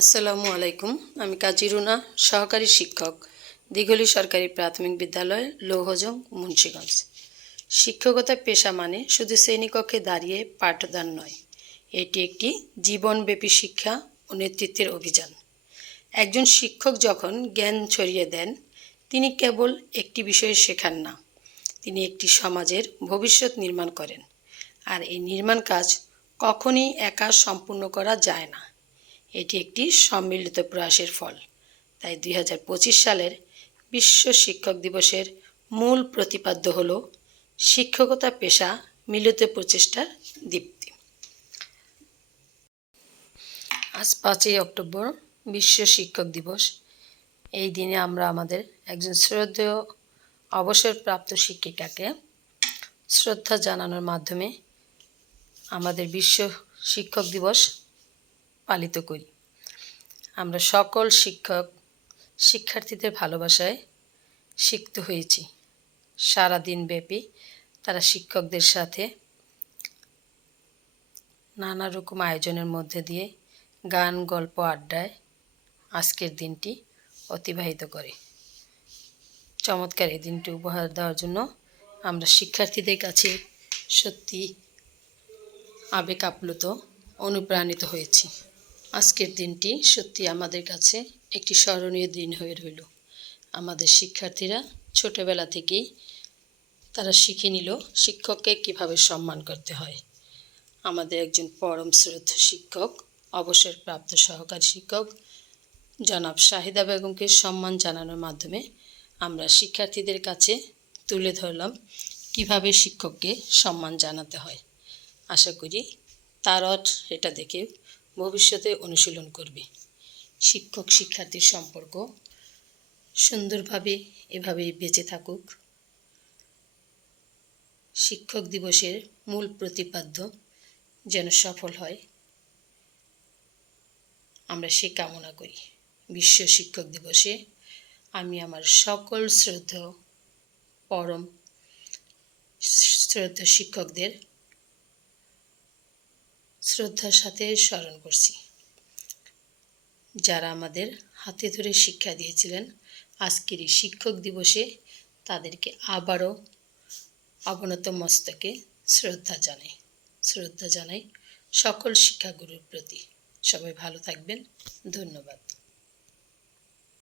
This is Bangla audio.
আসসালামু আলাইকুম। আমি কাজী রুনা, সহকারী শিক্ষক, দিঘলি সরকারি প্রাথমিক বিদ্যালয়, লৌহজং, মুন্সীগঞ্জ। শিক্ষকতা পেশা মানে শুধু শ্রেণীকক্ষে দাঁড়িয়ে পাঠদান নয়, এটি একটি জীবনব্যাপী শিক্ষা ও নেতৃত্বের অভিযান। একজন শিক্ষক যখন জ্ঞান ছড়িয়ে দেন, তিনি কেবল একটি বিষয়ে শেখান না, তিনি একটি সমাজের ভবিষ্যৎ নির্মাণ করেন। আর এই নির্মাণ কাজ কখনই একা সম্পূর্ণ করা যায় না। এটি একটি সম্মিলিত প্রয়াসের ফল। তাই দুই হাজার পঁচিশ সালের বিশ্ব শিক্ষক দিবসের মূল প্রতিপাদ্য হল শিক্ষকতা পেশা মিলিত প্রচেষ্টার দীপ্তি। আজ পাঁচই অক্টোবর, বিশ্ব শিক্ষক দিবস। এই দিনে আমরা আমাদের একজন শ্রদ্ধেয় অবসরপ্রাপ্ত শিক্ষিকাকে শ্রদ্ধা জানানোর মাধ্যমে আমাদের বিশ্ব শিক্ষক দিবস পালিত করি। আমরা সকল শিক্ষক শিক্ষার্থীদের ভালোবাসায় শিখতে হয়েছি। সারা দিন ব্যাপী তারা শিক্ষকদের সাথে নানা রকম আয়োজনের মধ্যে দিয়ে গান, গল্প, আড্ডায় আজকের দিনটি অতিবাহিত করে। চমৎকার এই দিনটি উপহার দেওয়ার জন্য আমরা শিক্ষার্থীদের কাছে সত্যি আবেগ আপ্লুত, অনুপ্রাণিত হয়েছি। আজকের দিনটি সত্যি আমাদের কাছে একটি স্মরণীয় দিন হয়ে রইল। আমাদের শিক্ষার্থীরা ছোটবেলা থেকেই তারা শিখে নিল শিক্ষককে কীভাবে সম্মান করতে হয়। আমাদের একজন পরম শ্রদ্ধ শিক্ষক, অবসরপ্রাপ্ত সহকারী শিক্ষক, জনাব শাহিদা বেগমকে সম্মান জানানোর মাধ্যমে আমরা শিক্ষার্থীদের কাছে তুলে ধরলাম কীভাবে শিক্ষককে সম্মান জানাতে হয়। আশা করি তারা এটা দেখে ভবিষ্যতে অনুশীলন করবে। শিক্ষক শিক্ষার্থীর সম্পর্ক সুন্দরভাবে এভাবেই বেঁচে থাকুক। শিক্ষক দিবসের মূল প্রতিপাদ্য যেন সফল হয়। আমরা সে কামনা করি। বিশ্ব শিক্ষক দিবসে আমি আমার সকল শ্রদ্ধ পরম শ্রদ্ধা শিক্ষকদের শ্রদ্ধার সাথে স্মরণ করছি। যারা আমাদের হাতে ধরে শিক্ষা দিয়েছিলেন, আজকের এই শিক্ষক দিবসে তাদেরকে আবারও অবনত মস্তকে শ্রদ্ধা জানাই। শ্রদ্ধা জানাই সকল শিক্ষাগুরুর প্রতি। সবাই ভালো থাকবেন। ধন্যবাদ।